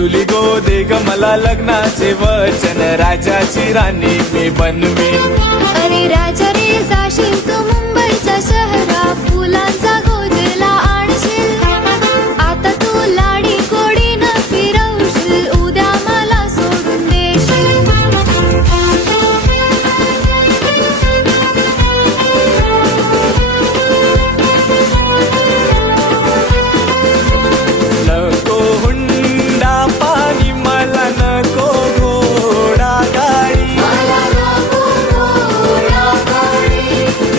जुली गो दे ग मला लग्नाचे वचन, राजाची राणी मी बनवीन. अरे राजा रे जाशील तू मुंबईच्या शहरा, फुलांचा गोजला आणशील. आता तू लाडी कोडी न फिरवशील, उद्या मला सोडून देशील. नको हुंडा पाणी मला, नको घोडा गाडी,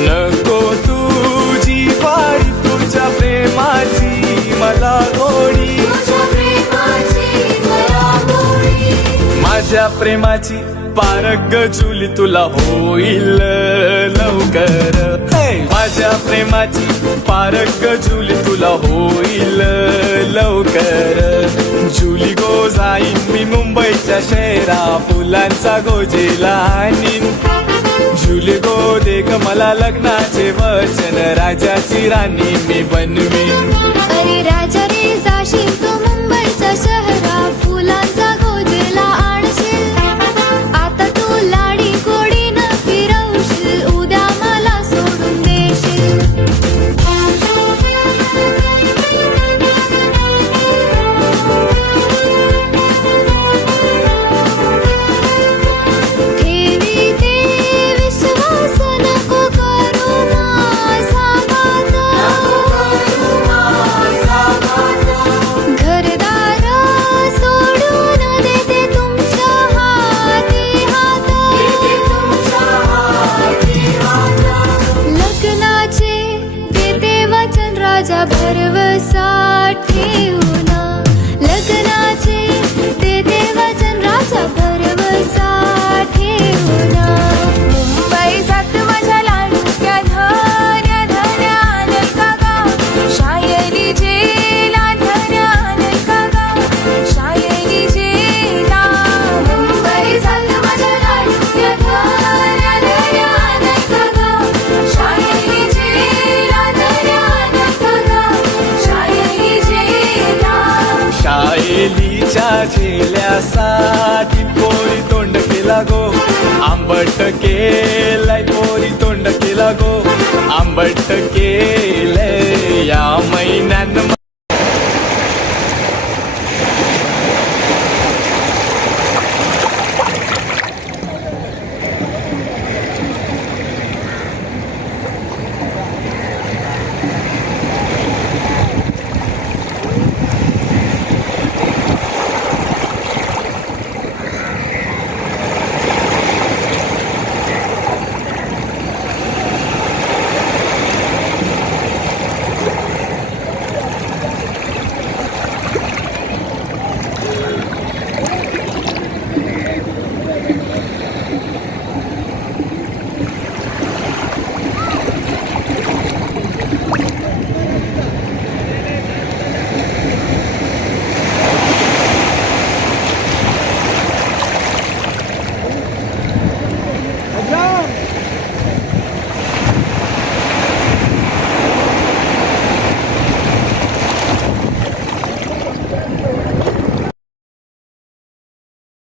नको तुझी वाडी, तुझ्या प्रेमाची मला गोडी. माझ्या प्रेमाची पारख जुली तुला होईल लवकर. माझ्या प्रेमाची पारख जुली तुला होईल लवकर. जुली गो जाईन मी मुंबईच्या शहरा, फुलांचा गोजेला आणीन. जुली गो दे ग मला लग्नाचे वचन, राजाची राणी मी बनवीन. अरे राजा रे जाशील तू मुंबईच्या शहरा, फुलांचा गोजला आणशील. आता तू लाडी कोडी न फिरवशील, उद्या मला सोडून देशील. ठेवी ते विश्वास नको करू माझा घात. घरदार सोडून देते तुमच्या हाती हात. लग्नाचे देते वचन राजा, भरवसा ठेवून. लग्नाचे देते वचन राजा, भरवसा ठेवून. मुंबई जात माझ्या लाडक्या धन्या धन्या नाही का, शायरी जेला धन्या नाही का, शायरी जेला. मुंबई जात माझ्या लाडक्या धन्या धन्या नाही का, शायरी जेला धन्या नाही का, शायरी जेला. शायलीच्या झेल्यासाठी पोरी तोंड केला गो, आंबट केलाय पोरी तोंड केला गो, आंबट केलंय या महिन्यानं.